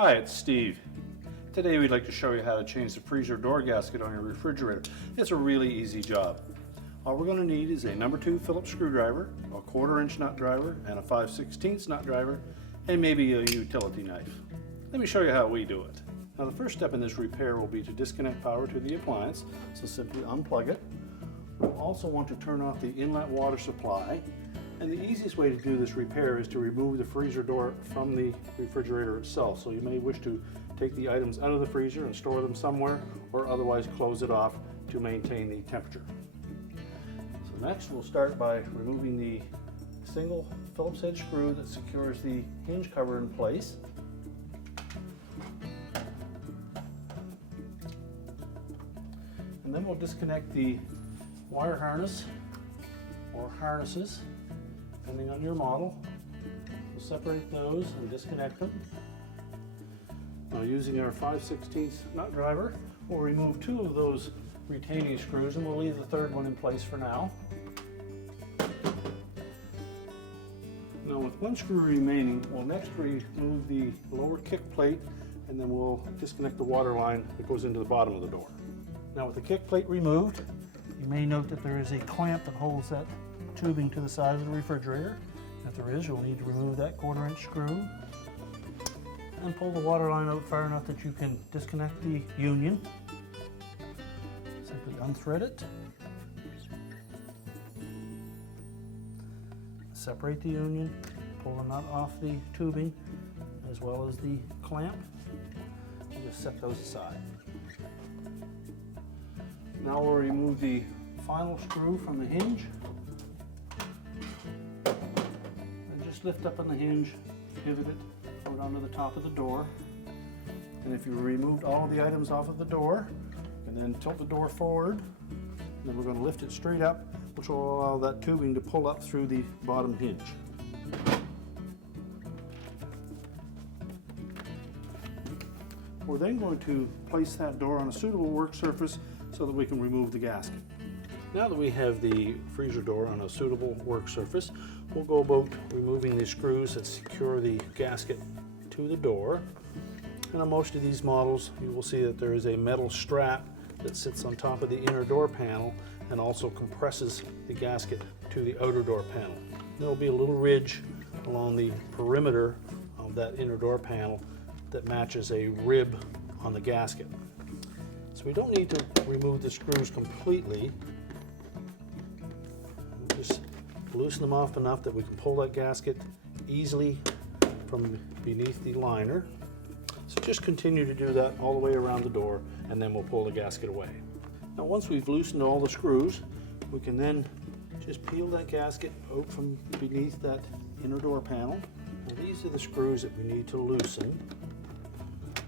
Hi, it's Steve. Today we'd like to show you how to change the freezer door gasket on your refrigerator. It's a really easy job. All we're going to need is a number 2 Phillips screwdriver, a 1/4" nut driver, and a 5/16 nut driver, and maybe a utility knife. Let me show you how we do it. Now the first step in this repair will be to disconnect power to the appliance, so simply unplug it. We'll also want to turn off the inlet water supply, and the easiest way to do this repair is to remove the freezer door from the refrigerator itself. So you may wish to take the items out of the freezer and store them somewhere, or otherwise close it off to maintain the temperature. So next we'll start by removing the single Phillips head screw that secures the hinge cover in place. And then we'll disconnect the wire harness or harnesses, depending on your model. We'll separate those and disconnect them. Now using our 5/16 nut driver, we'll remove 2 of those retaining screws and we'll leave the 3rd one in place for now. Now with 1 screw remaining, we'll next remove the lower kick plate and then we'll disconnect the water line that goes into the bottom of the door. Now with the kick plate removed, you may note that there is a clamp that holds that tubing to the side of the refrigerator. If there is, you'll need to remove that 1/4" screw and pull the water line out far enough that you can disconnect the union. Simply unthread it, separate the union, pull the nut off the tubing as well as the clamp, and just set those aside. Now we'll remove the final screw from the hinge. And just lift up on the hinge, pivot it, put it onto the top of the door. And if you removed all of the items off of the door, you can then tilt the door forward. And then we're going to lift it straight up, which will allow that tubing to pull up through the bottom hinge. We're then going to place that door on a suitable work surface so that we can remove the gasket. Now that we have the freezer door on a suitable work surface, we'll go about removing the screws that secure the gasket to the door. And on most of these models, you will see that there is a metal strap that sits on top of the inner door panel and also compresses the gasket to the outer door panel. There will be a little ridge along the perimeter of that inner door panel that matches a rib on the gasket. So we don't need to remove the screws completely. We'll just loosen them off enough that we can pull that gasket easily from beneath the liner. So just continue to do that all the way around the door and then we'll pull the gasket away. Now once we've loosened all the screws, we can then just peel that gasket out from beneath that inner door panel. Now these are the screws that we need to loosen.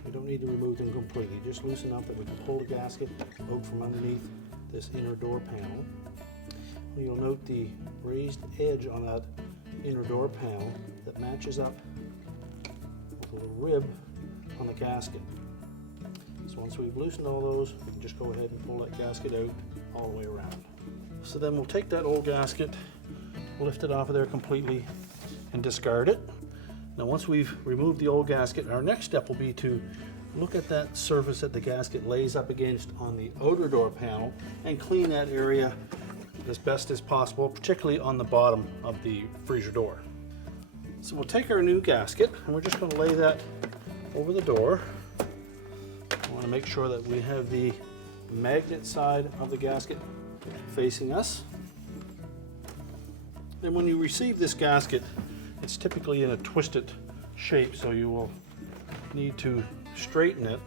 We don't need to remove them completely, just loosen up that we can pull the gasket out from underneath this inner door panel. You'll note the raised edge on that inner door panel that matches up with a little rib on the gasket. So once we've loosened all those, we can just go ahead and pull that gasket out all the way around. So then we'll take that old gasket, lift it off of there completely, and discard it. Now once we've removed the old gasket, our next step will be to look at that surface that the gasket lays up against on the outer door panel and clean that area as best as possible, particularly on the bottom of the freezer door. So we'll take our new gasket and we're just going to lay that over the door. We want to make sure that we have the magnet side of the gasket facing us. And when you receive this gasket, it's typically in a twisted shape, so you will need to straighten it.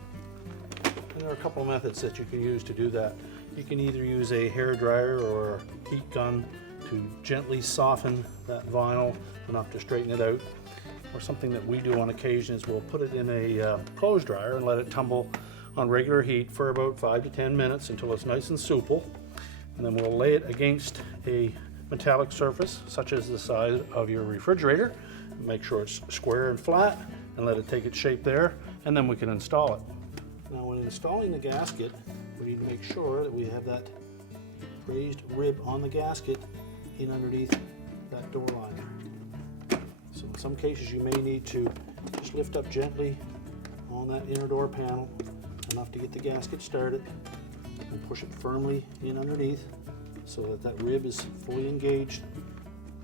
And there are a couple of methods that you can use to do that. You can either use a hair dryer or a heat gun to gently soften that vinyl enough to straighten it out. Or something that we do on occasion is we'll put it in a clothes dryer and let it tumble on regular heat for about 5 to 10 minutes until it's nice and supple. And then we'll lay it against a metallic surface, such as the side of your refrigerator. Make sure it's square and flat and let it take its shape there, and then we can install it. Now when installing the gasket, we need to make sure that we have that raised rib on the gasket in underneath that door liner. So in some cases you may need to just lift up gently on that inner door panel, enough to get the gasket started, and push it firmly in underneath so that that rib is fully engaged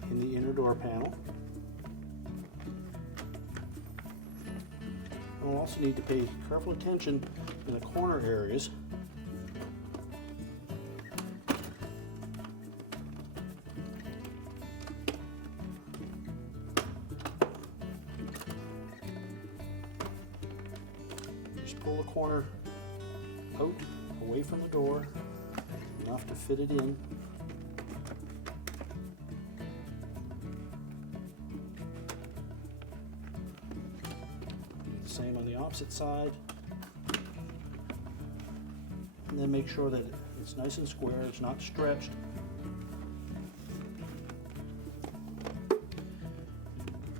in the inner door panel. And we'll also need to pay careful attention in the corner areas. Just pull the corner out, away from the door, enough to fit it in. Same on the opposite side. And then make sure that it's nice and square, it's not stretched.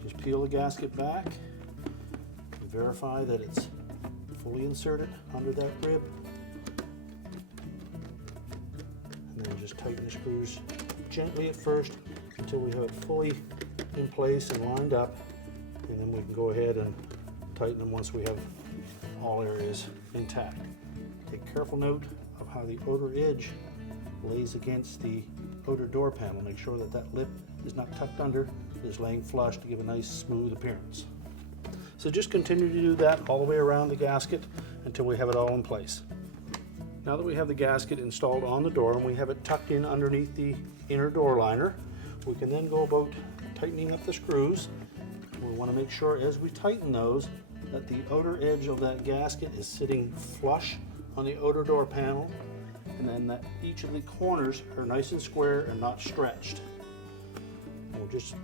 Just peel the gasket back and verify that it's fully inserted under that rib. And then just tighten the screws gently at first until we have it fully in place and lined up. And then we can go ahead and tighten them once we have all areas intact. Take careful note of how the outer edge lays against the outer door panel. Make sure that that lip is not tucked under, it is laying flush to give a nice smooth appearance. So just continue to do that all the way around the gasket until we have it all in place. Now that we have the gasket installed on the door and we have it tucked in underneath the inner door liner, we can then go about tightening up the screws. We want to make sure as we tighten those that the outer edge of that gasket is sitting flush on the outer door panel, and then that each of the corners are nice and square and not stretched. And we'll just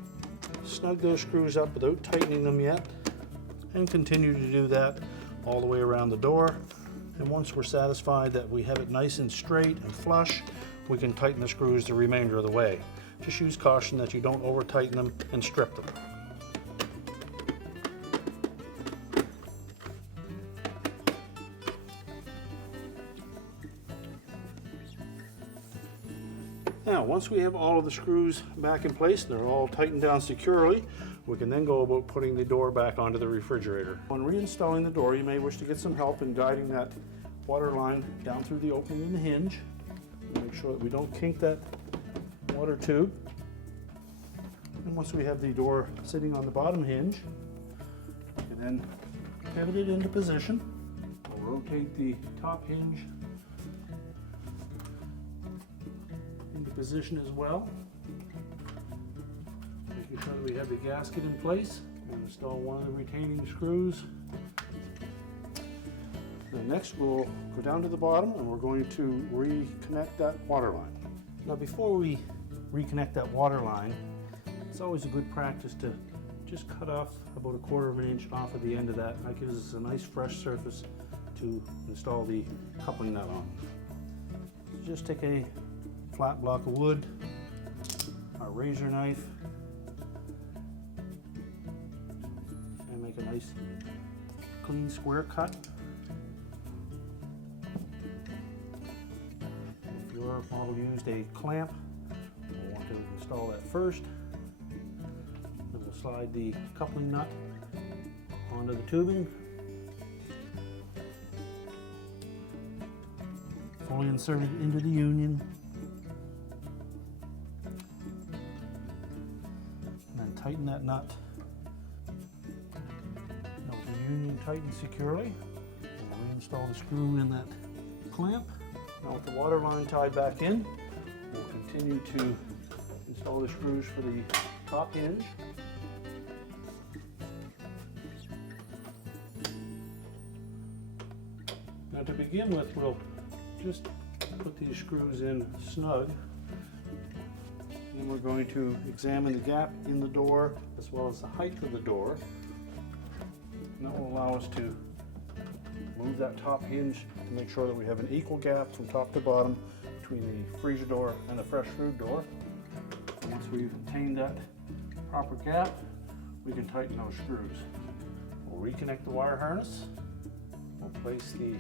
snug those screws up without tightening them yet, and continue to do that all the way around the door. And once we're satisfied that we have it nice and straight and flush, we can tighten the screws the remainder of the way. Just use caution that you don't over tighten them and strip them. Now, once we have all of the screws back in place, they're all tightened down securely, we can then go about putting the door back onto the refrigerator. When reinstalling the door, you may wish to get some help in guiding that water line down through the opening in the hinge. Make sure that we don't kink that water tube. And once we have the door sitting on the bottom hinge, we can then pivot it into position. We'll rotate the top hinge into position as well. Making sure that we have the gasket in place. We'll install one of the retaining screws. Then next we'll go down to the bottom and we're going to reconnect that water line. Now before we reconnect that water line, it's always a good practice to just cut off about 1/4 of an inch off of the end of that. That gives us a nice fresh surface to install the coupling nut on. So just take a flat block of wood, our razor knife, and make a nice clean square cut. If your model used a clamp, we'll want to install that first. Then we'll slide the coupling nut onto the tubing. Fully inserted into the union. And then tighten that nut. Now with the union tightened securely, we'll reinstall the screw in that clamp. Now with the water line tied back in, we'll continue to install the screws for the top hinge. Now to begin with, we'll just put these screws in snug. Then we're going to examine the gap in the door as well as the height of the door. And that will allow us to move that top hinge to make sure that we have an equal gap from top to bottom between the freezer door and the fresh food door. And once we've attained that proper gap, we can tighten those screws. We'll reconnect the wire harness. We'll place the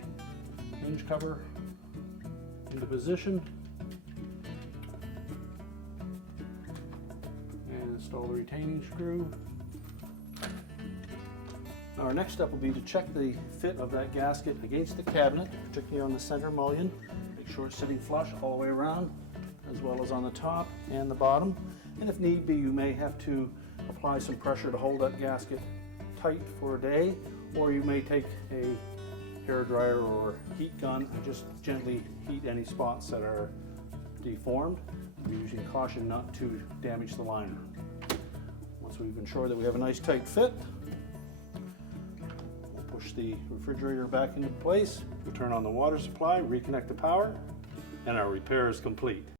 hinge cover into position and install the retaining screw. Our next step will be to check the fit of that gasket against the cabinet, particularly on the center mullion. Make sure it's sitting flush all the way around, as well as on the top and the bottom. And if need be, you may have to apply some pressure to hold that gasket tight for a day, or you may take a hair dryer or heat gun and just gently heat any spots that are deformed. We're using caution not to damage the liner. Once we've ensured that we have a nice tight fit, we'll push the refrigerator back into place, we'll turn on the water supply, reconnect the power, and our repair is complete.